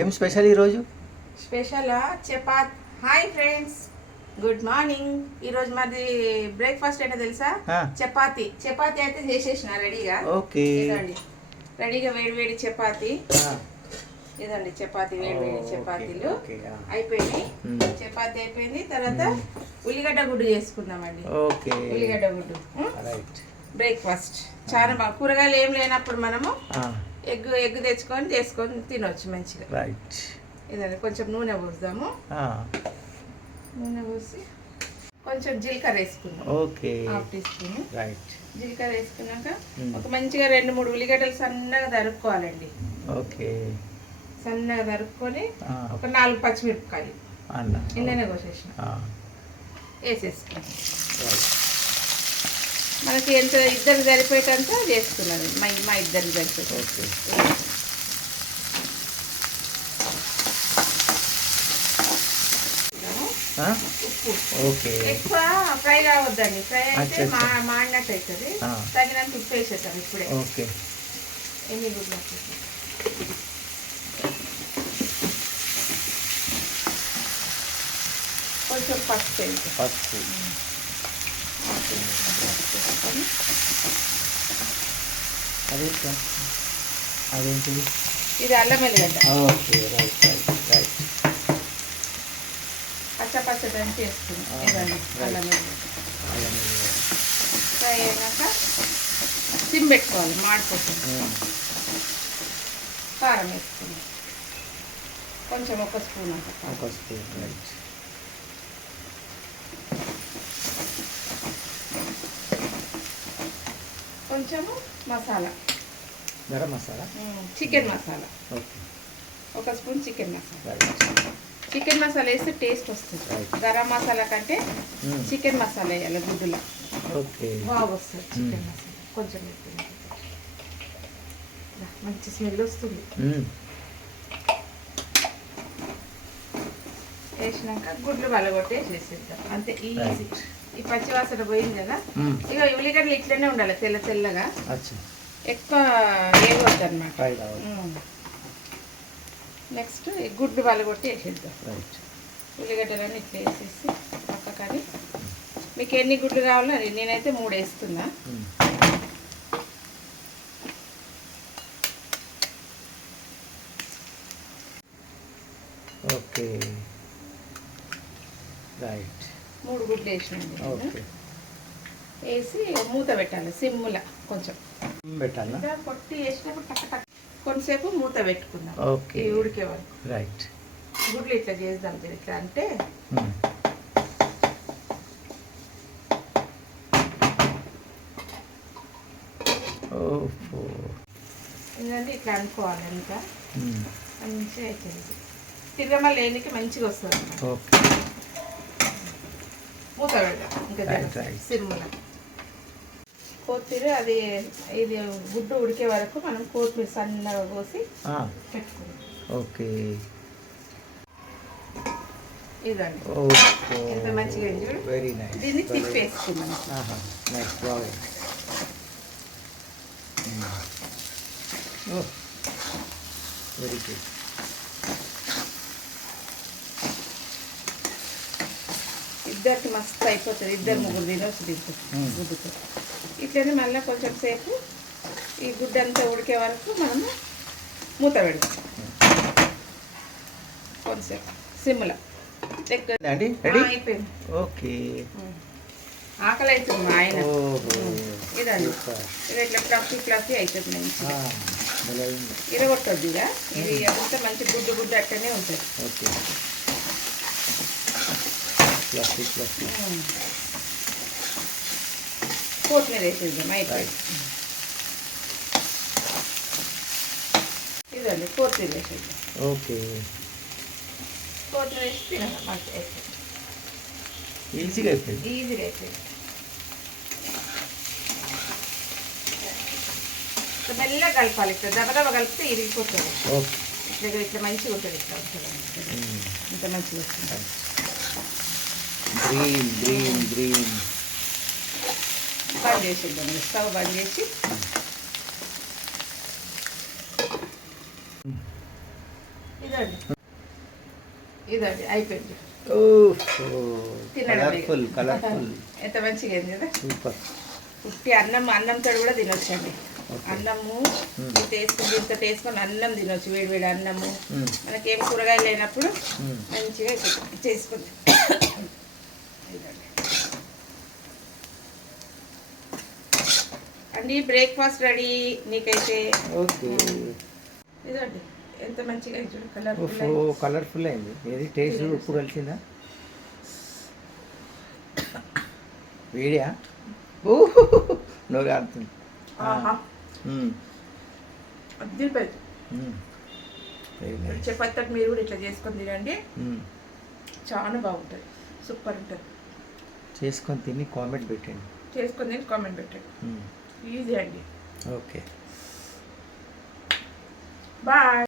ఏం స్పెషల్ ఈరోజు? స్పెషలా చపాత్. Hi friends, good morning. ఈరోజు మాది బ్రేక్ఫాస్ట్ ఏంటో తెలుసా? చపాతీ. చపాతీ అయితే చేసేసిన రెడీగా. ఓకే. ఇదండి రెడీగా వేడి వేడి చపాతీ. ఇదండి చపాతీ, వేడి వేడి చపాతీలు అయిపోయినాయి. చపాతీ అయిపోయింది. తర్వాత ఉల్లిగడ్డ గుడ్డు చేసుకుందామండి. ఓకే, ఉల్లిగడ్డ గుడ్డు బ్రేక్ఫాస్ట్ చాలా బాగా. కూరగాయలు ఏం లేనప్పుడు మనము ఎగ్ తెచ్చుకొని చేసుకొని తినవచ్చు మంచిగా. రైట్. ఇదండి కొంచెం నూనె పోద్దాము. నూనె పోసి కొంచెం జీలకర్ర వేసుకుందాం. Okay, half teaspoon. Right. జీలకర్ర వేసుకున్నాక ఒక మంచిగా 2-3 ఉల్లిగడ్డలు సన్నగా తరుక్కోవాలండి. ఓకే, సన్నగా తరుక్కొని ఒక 4 పచ్చిమిరపకాయలు ఇళ్ళనే కోసేసిన వేసేసుకున్నాం. మనకి ఎంత ఇద్దరు సరిపోయేటంత చేసుకున్నది. మా ఇద్దరికి సరిపోయి. ఉప్పు ఎక్కువ ఫ్రై కావద్దండి. ఫ్రై అయితే మాడినట్టు అవుతుంది. తగినంత ఉప్పు వేసేద్దాం ఇప్పుడే. ఓకే, ఎన్ని గుడ్లు కొంచెం పసుపు అదేంటిది? ఇది అల్లం వెల్లిగడ్డ. Okay, right right right. పచ్చ దంచి వేసుకున్నాం. ఇదండి అల్లం వెల్లిగడ్డ ఫ్రై అయినాక సిమ్ పెట్టుకోవాలి, మాడిపోతుంది. కారం వేసుకున్నాం కొంచెం, 1 స్పూన్ అంత. 1 స్పూన్, రైట్. కొంచెము masala, garam masala, chicken masala. Okay, 1 spoon chicken masala. Right. Chicken masala వేస్తే టేస్ట్ వస్తుంది. గరం మసాలా కంటే చికెన్ మసాలా వేయాలి గుడ్డులో. ఓకే, బాగా వస్తుంది చికెన్ మసాలా. కొంచెం మంచి స్మెల్ వస్తుంది. వేసినాక గుడ్లు బలగొట్టి వేసేద్దాం. అంతే, ఈజీ. ఈ పచ్చివాసన పోయింది కదా. ఇక ఉల్లిగడ్డలు ఇట్లనే ఉండాలి, తెల్లగా. ఎక్కువ వేయవద్దు అన్నమాట. నెక్స్ట్ గుడ్డు బలగొట్టి వేసేద్దాం. ఉల్లిగడ్డలన్నీ ఇట్లా వేసేసి పక్కకని. మీకు ఎన్ని గుడ్లు కావాలో అది. నేనైతే 3 వేస్తున్నా. Okay, right. 3 గుడ్లు వేసినండి. వేసి మూత పెట్టాలి సిమ్ముల. కొంచెం పెట్టాలి. పొట్టి వేసినప్పుడు టక్ టక్ కొంతసేపు మూత పెట్టుకుందాం. ఓకే, ఉడికే వరకు. రైట్. గుడ్లు ఇట్లా చేద్దాం. ఇట్లా అంటే ఎందుకంటే ఇట్లా అనుకోవాలి. ఇంకా మంచిగా అవుతుంది. తిరగమ లేనికి మంచిగా వస్తుంది. మూత పెడదాం ఇంకా సిమ్ముల. కొత్తిమీర అది ఇది గుడ్డు ఉడికే వరకు మనం కొత్తిమీర సన్నగా కోసి పెట్టుకుందాం. ఓకే, ఇదండి ఎంత మంచిగా చూడు. Very nice. దీన్ని తిప్పేసుకుందాం. Very good. ఇద్దరికి మస్తు అయిపోతుంది. 2-3 తినొచ్చు దీంతో గుడ్డుతో. ఇట్లనే మళ్ళీ కొంచెం సేపు ఈ గుడ్డు అంతా ఉడికే వరకు మనము మూత పెడతాం. కొంచెంసేపు సిమ్లో. అయిపోయింది. ఓకే, ఆకలి అవుతుంది మా ఆయన. ఇదండి ఇది ఇట్లా ఫ్లఫీ అవుతుంది మంచిగా. ఇరగొట్టద్దు. ఇక ఇది అంతా మంచి గుడ్డు అట్టనే ఉంటుంది. ఓకే, కొత్తిమీర వేసేద్దాం. అయిపోయింది. ఇదండి కొత్తిమీర వేసేద్దాం. ఓకే, కొత్తిమీర వేసి తినాలి. ఈజీగా అయిపోయింది. మెల్లగా కలపాలి. ఇట్లా దబదబ కలిపితే ఇరిగిపోతుంది. ఓకే, ఇట్లా మంచిగా ఉంటుంది. ఇట్లా ఇంత మంచిగా వస్తుంది. గ్రీన్. బంద్ చేసేద్దాం. స్టవ్ బంద్ చేసి ఇదండి ఇదండి అయిపోయింది. తినడమే. కలర్ఫుల్ కలర్ఫుల్ ఎంత మంచిగా అయింది కదా. సూపర్. ఉట్టి అన్నంతో కూడా తినొచ్చండి. అన్నము దీంతో వేసుకొని అన్నం తినొచ్చు, వేడి అన్నము. మనకేం కూరగాయలు లేనప్పుడు మంచిగా చేసుకుంది. అండి బ్రేక్ఫాస్ట్ రెడీ నీకైతే. ఓకే. ఇదండి ఎంత మంచిగా చూడు కలర్ఫుల్ అయింది. ఏది టేస్ట్ ఉప్పు కలిసిందా? వేడియా? నోరు ఆడుతుంది. చపాతీ మీరు కూడా ఇట్లా చేసుకొని తినండి, చాలా బాగుంటుంది, సూపర్ ఉంటుంది. చేసుకొని తిని కామెంట్ పెట్టండి. చేసుకొని తిని కామెంట్ పెట్టండి. ఈజీ అండి. Okay, bye.